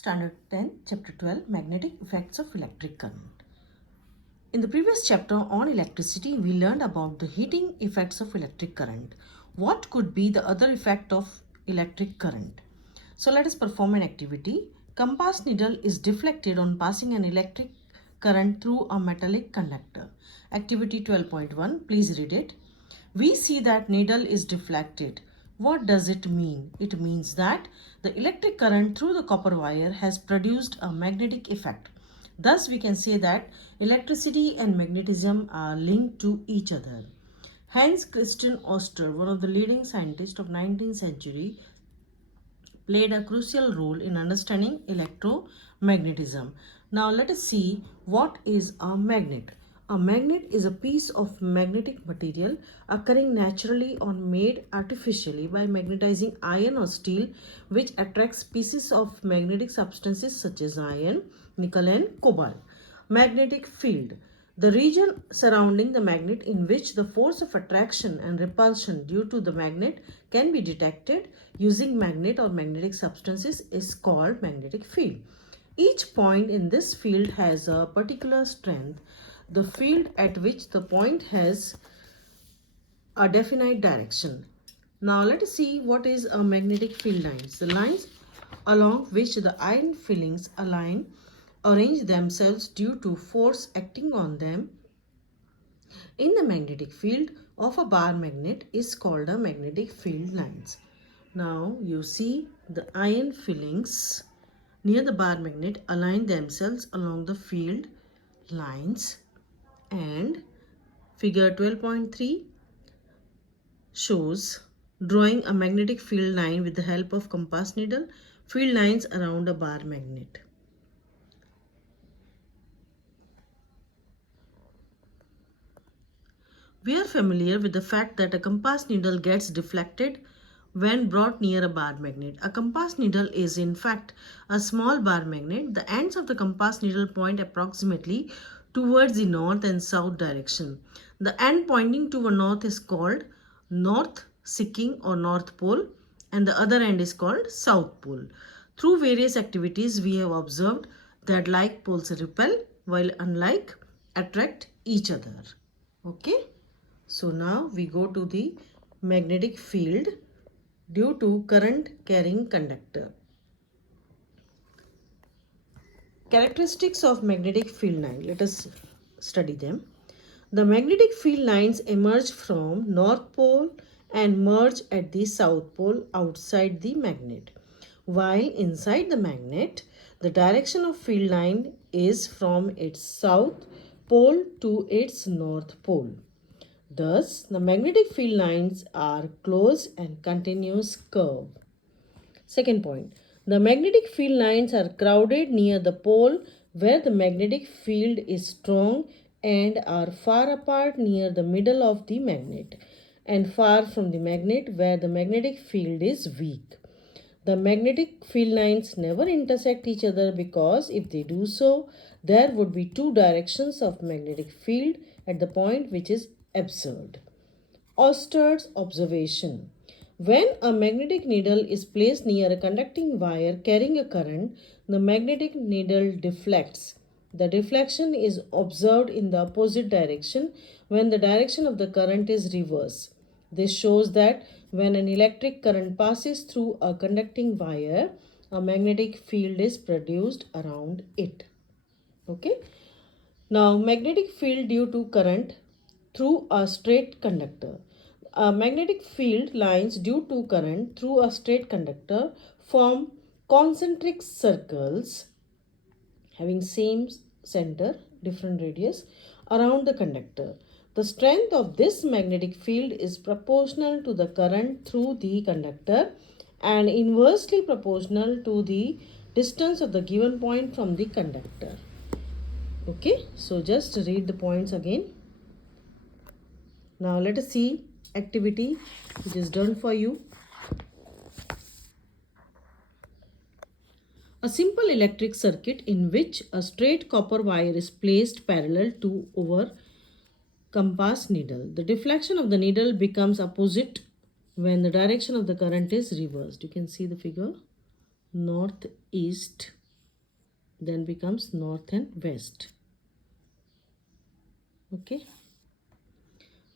Standard 10, Chapter 12, Magnetic Effects of Electric Current. In the previous chapter on electricity, we learned about the heating effects of electric current. What could be the other effect of electric current? So let us perform an activity. Compass needle is deflected on passing an electric current through a metallic conductor. Activity 12.1, please read it. We see that needle is deflected. What does it mean? It means that the electric current through the copper wire has produced a magnetic effect. Thus, we can say that electricity and magnetism are linked to each other. Hans Christian Oster, one of the leading scientists of 19th century, played a crucial role in understanding electromagnetism. Now let us see what is a magnet. A magnet is a piece of magnetic material occurring naturally or made artificially by magnetizing iron or steel, which attracts pieces of magnetic substances such as iron, nickel and cobalt. Magnetic field. The region surrounding the magnet in which the force of attraction and repulsion due to the magnet can be detected using magnet or magnetic substances is called magnetic field. Each point in this field has a particular strength. The field at which the point has a definite direction. Now let us see what is a magnetic field lines. The lines along which the iron filings arrange themselves due to force acting on them in the magnetic field of a bar magnet is called a magnetic field lines. Now you see the iron fillings near the bar magnet align themselves along the field lines, and figure 12.3 shows drawing a magnetic field line with the help of compass needle, field lines around a bar magnet. We are familiar with the fact that a compass needle gets deflected when brought near a bar magnet. A compass needle is in fact a small bar magnet. The ends of the compass needle point approximately towards the north and south direction. The end pointing to a north is called north seeking or north pole, and the other end is called south pole. Through various activities, we have observed that like poles repel while unlike attract each other. Okay. So now we go to the magnetic field due to current carrying conductor. Characteristics of magnetic field line. Let us study them. The magnetic field lines emerge from north pole and merge at the south pole outside the magnet. While inside the magnet, the direction of field line is from its south pole to its north pole. Thus, the magnetic field lines are closed and continuous curve. Second point, the magnetic field lines are crowded near the pole where the magnetic field is strong and are far apart near the middle of the magnet and far from the magnet where the magnetic field is weak. The magnetic field lines never intersect each other because if they do so, there would be two directions of magnetic field at the point, which is absurd. Oster's observation. When a magnetic needle is placed near a conducting wire carrying a current, the magnetic needle deflects. The deflection is observed in the opposite direction when the direction of the current is reverse. This shows that when an electric current passes through a conducting wire, a magnetic field is produced around it. Okay. Now, magnetic field due to current through a straight conductor. Magnetic field lines due to current through a straight conductor form concentric circles having same center, different radius around the conductor. The strength of this magnetic field is proportional to the current through the conductor and inversely proportional to the distance of the given point from the conductor. Okay, so just read the points again. Now let us see activity which is done for you. A simple electric circuit in which a straight copper wire is placed parallel to over compass needle. The deflection of the needle becomes opposite when the direction of the current is reversed. You can see the figure northeast then becomes north and west. Okay.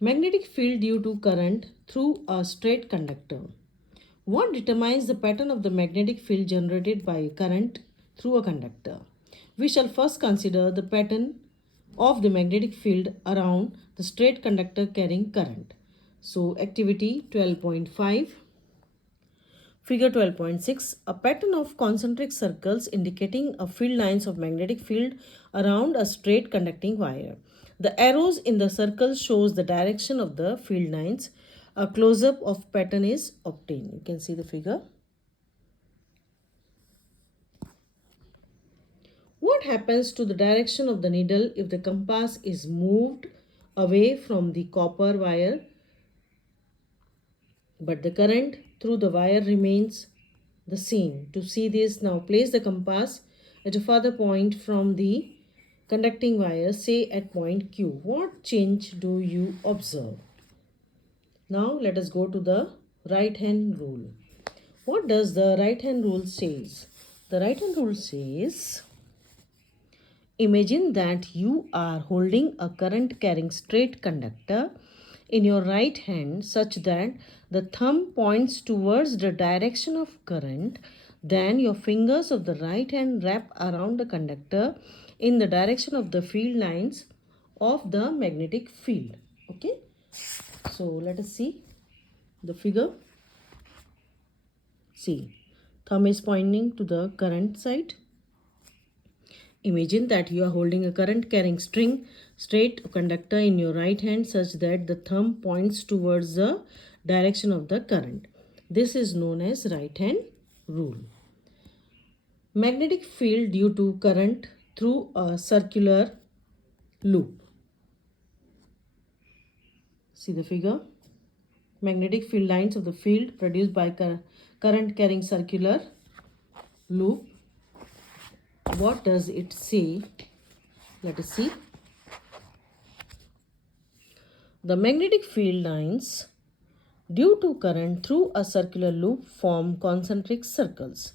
Magnetic field due to current through a straight conductor. What determines the pattern of the magnetic field generated by current through a conductor? We shall first consider the pattern of the magnetic field around the straight conductor carrying current. So, activity 12.5. Figure 12.6, a pattern of concentric circles indicating a field lines of magnetic field around a straight conducting wire. The arrows in the circle shows the direction of the field lines. A close-up of pattern is obtained. You can see the figure. What happens to the direction of the needle if the compass is moved away from the copper wire but the current through the wire remains the same? To see this, now place the compass at a further point from the conducting wire, say at point Q. What change do you observe? Now let us go to the right hand rule. What does the right hand rule says? The right hand rule says, imagine that you are holding a current carrying straight conductor in your right hand such that the thumb points towards the direction of current. Then your fingers of the right hand wrap around the conductor in the direction of the field lines of the magnetic field. Okay. So let us see the figure. See, thumb is pointing to the current side. Imagine that you are holding a current carrying straight conductor in your right hand such that the thumb points towards the direction of the current. This is known as right hand rule. Magnetic field due to current through a circular loop. See the figure. Magnetic field lines of the field produced by current carrying circular loop. What does it say? Let us see. The magnetic field lines due to current through a circular loop form concentric circles.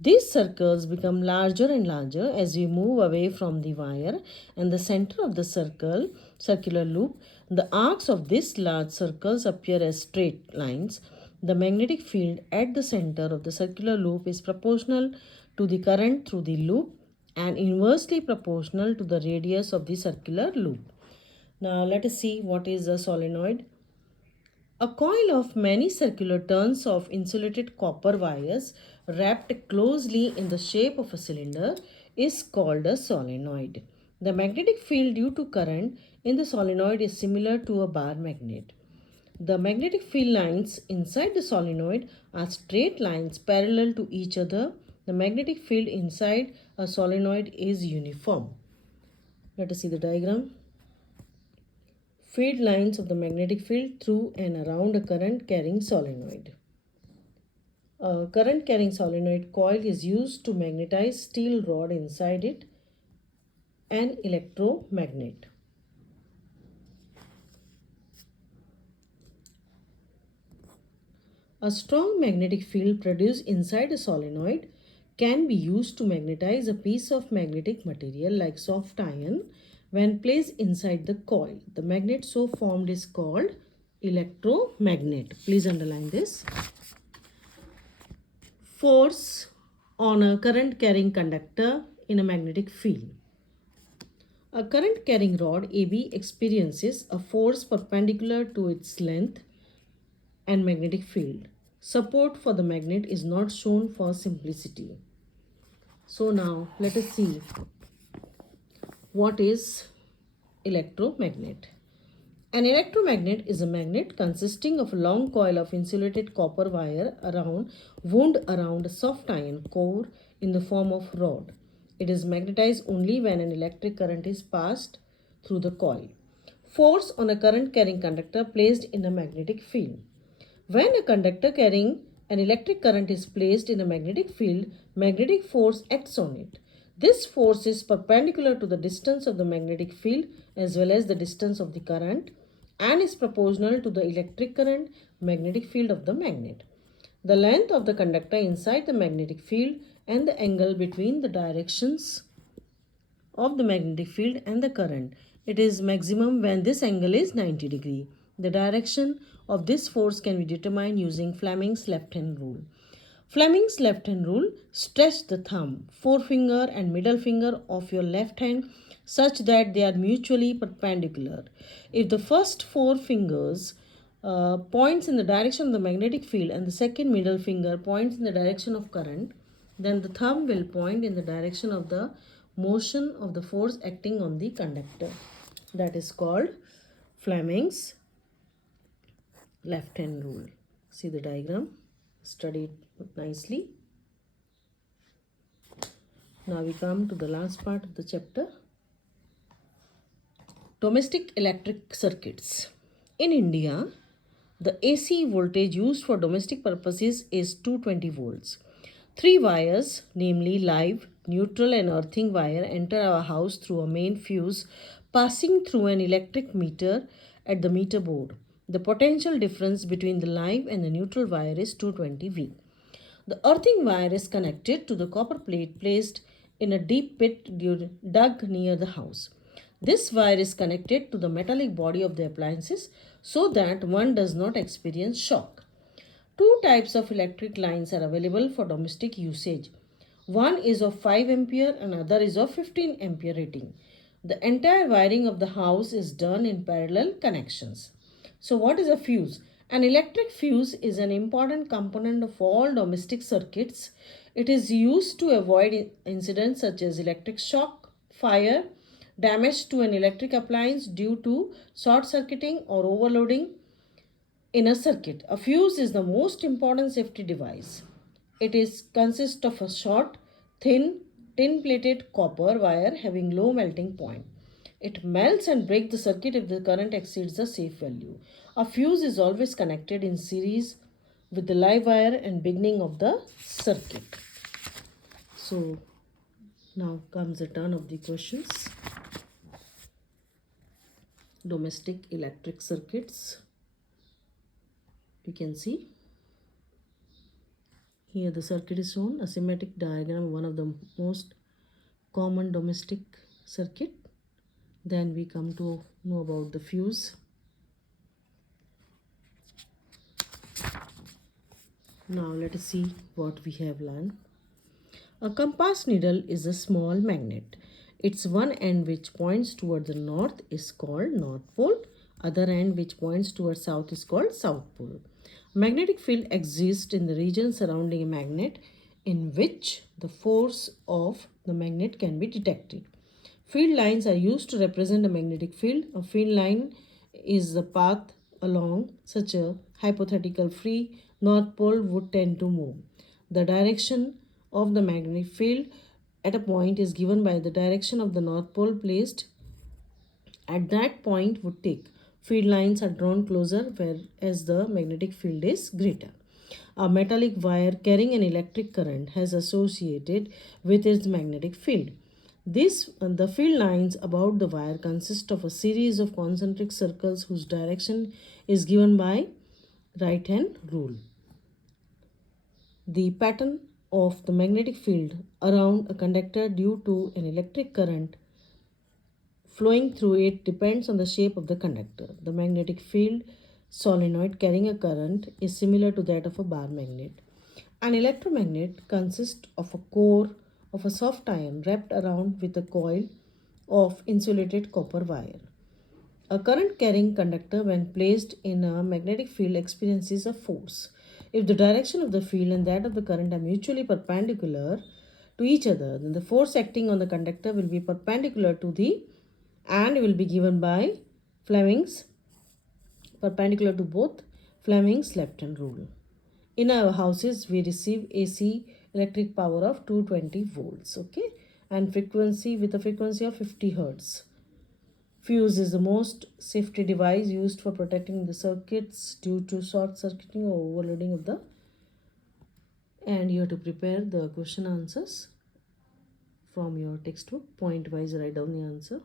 These circles become larger and larger as we move away from the wire and the center of the circular loop. The arcs of these large circles appear as straight lines. The magnetic field at the center of the circular loop is proportional to the current through the loop and inversely proportional to the radius of the circular loop. Now let us see what is a solenoid. A coil of many circular turns of insulated copper wires wrapped closely in the shape of a cylinder is called a solenoid. The magnetic field due to current in the solenoid is similar to a bar magnet. The magnetic field lines inside the solenoid are straight lines parallel to each other. The magnetic field inside a solenoid is uniform. Let us see the diagram. Field lines of the magnetic field through and around a current carrying solenoid. A current carrying solenoid coil is used to magnetize steel rod inside it, an electromagnet. A strong magnetic field produced inside a solenoid can be used to magnetize a piece of magnetic material like soft iron when placed inside the coil. The magnet so formed is called electromagnet. Please underline this. Force on a current carrying conductor in a magnetic field. A current carrying rod AB experiences a force perpendicular to its length and magnetic field. Support for the magnet is not shown for simplicity. So now let us see what is electromagnet. An electromagnet is a magnet consisting of a long coil of insulated copper wire wound around a soft iron core in the form of rod. It is magnetized only when an electric current is passed through the coil. Force on a current carrying conductor placed in a magnetic field. When a conductor carrying an electric current is placed in a magnetic field, magnetic force acts on it. This force is perpendicular to the distance of the magnetic field as well as the distance of the current and is proportional to the electric current magnetic field of the magnet. The length of the conductor inside the magnetic field and the angle between the directions of the magnetic field and the current. It is maximum when this angle is 90 degree. The direction of this force can be determined using Fleming's left hand rule. Fleming's left hand rule: stretch the thumb, forefinger and middle finger of your left hand such that they are mutually perpendicular. If the first four fingers points in the direction of the magnetic field and the second middle finger points in the direction of current, then the thumb will point in the direction of the motion of the force acting on the conductor. That is called Fleming's left hand rule. See the diagram, study it nicely. Now we come to the last part of the chapter, domestic electric circuits. In India, the AC voltage used for domestic purposes is 220 volts. Three wires, namely live, neutral and earthing wire, enter our house through a main fuse passing through an electric meter at the meter board. The potential difference between the live and the neutral wire is 220 V. The earthing wire is connected to the copper plate placed in a deep pit dug near the house. This wire is connected to the metallic body of the appliances so that one does not experience shock. Two types of electric lines are available for domestic usage. One is of 5 ampere and other is of 15 ampere rating. The entire wiring of the house is done in parallel connections. So what is a fuse? An electric fuse is an important component of all domestic circuits. It is used to avoid incidents such as electric shock, fire, damage to an electric appliance due to short circuiting or overloading in a circuit. A fuse is the most important safety device. Consists of a short, thin, tin-plated copper wire having low melting point. It melts and breaks the circuit if the current exceeds the safe value. A fuse is always connected in series with the live wire and beginning of the circuit. So now comes the turn of the questions. Domestic electric circuits. You can see here the circuit is shown, a schematic diagram, one of the most common domestic circuit. Then we come to know about the fuse. Now let us see what we have learned. A compass needle is a small magnet. Its one end which points toward the north is called North Pole. Other end which points towards south is called South Pole. Magnetic field exists in the region surrounding a magnet in which the force of the magnet can be detected. Field lines are used to represent a magnetic field. A field line is the path along such a hypothetical free north pole would tend to move. The direction of the magnetic field at a point is given by the direction of the north pole placed at that point would take. Field lines are drawn closer whereas the magnetic field is greater. A metallic wire carrying an electric current has associated with its magnetic field. The field lines about the wire consist of a series of concentric circles whose direction is given by right hand rule. The pattern of the magnetic field around a conductor due to an electric current flowing through it depends on the shape of the conductor. The magnetic field solenoid carrying a current is similar to that of a bar magnet. An electromagnet consists of a core of a soft iron wrapped around with a coil of insulated copper wire. A current carrying conductor, when placed in a magnetic field, experiences a force. If the direction of the field and that of the current are mutually perpendicular to each other, then the force acting on the conductor will be perpendicular to the and will be given by Fleming's perpendicular to both Fleming's left hand rule. In our houses, we receive AC electric power of 220 volts, okay, and frequency with a frequency of 50 hertz. Fuse is the most safety device used for protecting the circuits due to short circuiting or overloading of the. And you have to prepare the question answers from your textbook. Point wise, write down the answer.